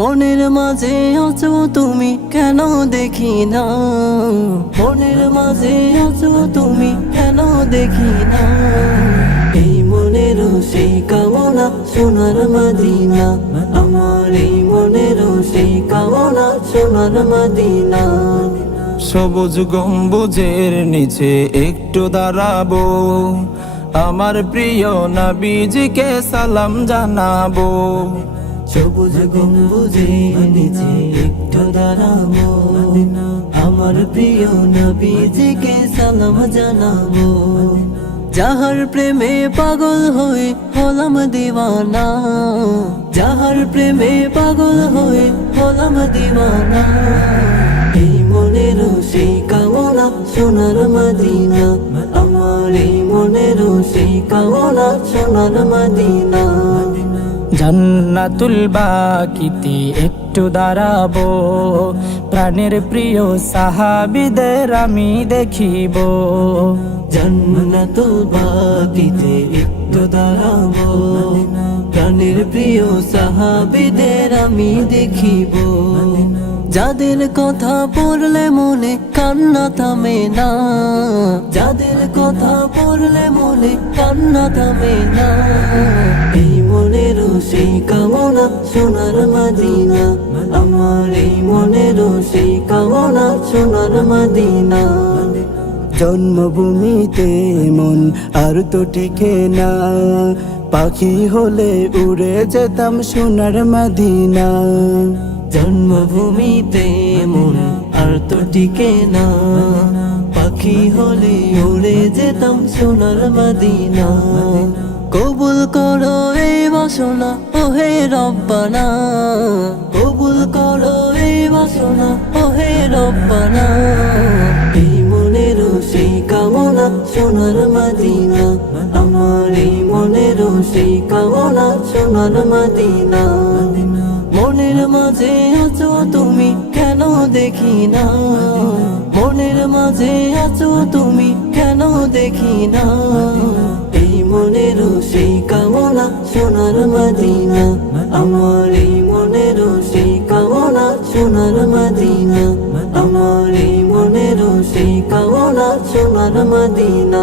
মনের মাঝে আছো তুমি কেন দেখি না, মনের মাঝে আছো তুমি কেন দেখি না। এই মনেরও সেই কামনা সোনার মদিনা, আমার এই মনেরও সেই কামনা সোনার মদিনা। সবুজ গম্বুজের নিচে একটু দাঁড়াবো, আমার প্রিয় নবীজিকে সালাম জানাবো। সবুজ গম্বুজের নিচে একটু দাঁড়াবো, আমার প্রিয় নবীজিকে সালাম জানাবো। যাহার প্রেমে পাগল হয়ে হলাম দিওয়ানা, যাহার প্রেমে পাগল হয়ে হলাম দিওয়ানা। এই মনেরও সেই কামনা সোনার মদিনা, আমার এই মনেরও সেই কামনা সোনার মদিনা। জান্নাতুল বাকিতে একটু দাঁড়াবো, প্রাণের প্রিয় সাহাবীদের আমি দেখিব। জান্নাতুল বাকিতে একটু দাঁড়াবো, প্রাণের প্রিয় সাহাবীদের আমি দেখিব। যাদের কথা পড়লে মনে কান্না থামে না, যাদের কথা পড়লে মনে কান্না থামে না। এই মনেরও সেই কামনা সোনার মদিনা, আমার এই মনেরও সেই কামনা সোনার মদিনা। জন্মভূমিতে মন আর তো টিকে না, পাখি হলে উড়ে যেতাম সোনার মদিনা। জন্মভূমিতে মন আর তো টিকে না, পাখি হলে উড়ে যেতাম সোনার মদিনা। কবুল করো এই বাসনা ওহে রব্বানা, কবুল করো এই বাসনা ওহে রব্বানা। এই মনেরও সেই কামনা সোনার মদিনা, আমার এই মনেরও সেই কামনা সোনার মদিনা। মনের মাঝে আছো তুমি কেন দেখি না, মনের মাঝে আছো তুমি কেন দেখি না। এই মনেরও সেই কামনা সোনার মদিনা, আমার এই মনেরও সেই কামনা সোনার মদিনা, আমার এই মনেরও সেই কামনা সোনার মদিনা।